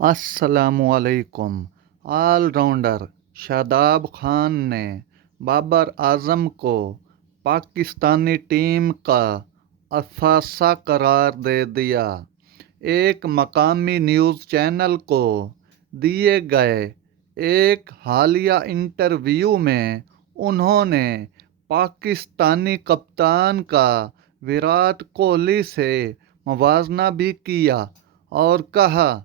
अस्सलामुअलैकुम। All rounder Shadab Khan ने बाबर आजम को पाकिस्तानी टीम का असासा करार दे दिया। एक मकामी न्यूज़ चैनल को दिए गए एक हालिया इंटरव्यू में उन्होंने पाकिस्तानी कप्तान का विराट कोहली से मुवाजना भी किया और कहा,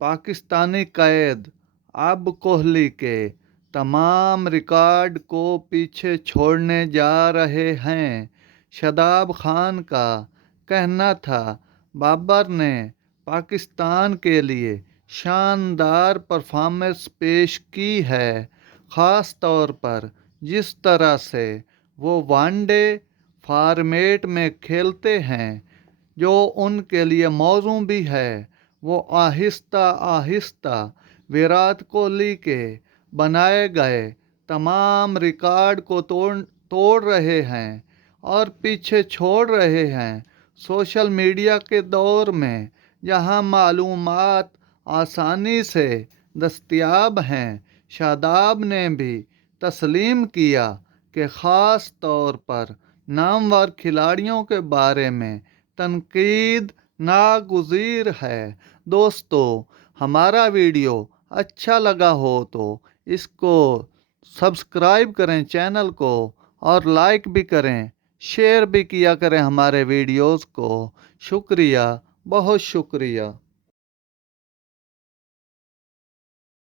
पाकिस्तानी कैद अब कोहली के तमाम रिकॉर्ड को पीछे छोड़ने जा रहे हैं। शादाब खान का कहना था, बाबर ने पाकिस्तान के लिए शानदार परफॉर्मेंस पेश की है, ख़ास तौर पर जिस तरह से वो वनडे फॉर्मेट में खेलते हैं, जो उनके लिए मौजू भी है। वो आहिस्ता आहिस्ता विराट कोहली के बनाए गए तमाम रिकॉर्ड को तोड़ रहे हैं और पीछे छोड़ रहे हैं। सोशल मीडिया के दौर में जहां मालूमात आसानी से दस्तयाब हैं, शादाब ने भी तस्लीम किया कि ख़ास तौर पर नामवर खिलाड़ियों के बारे में तनकीद नागुज़ीर है। दोस्तों, हमारा वीडियो अच्छा लगा हो तो इसको सब्सक्राइब करें चैनल को, और लाइक भी करें, शेयर भी किया करें हमारे वीडियोस को। शुक्रिया, बहुत शुक्रिया।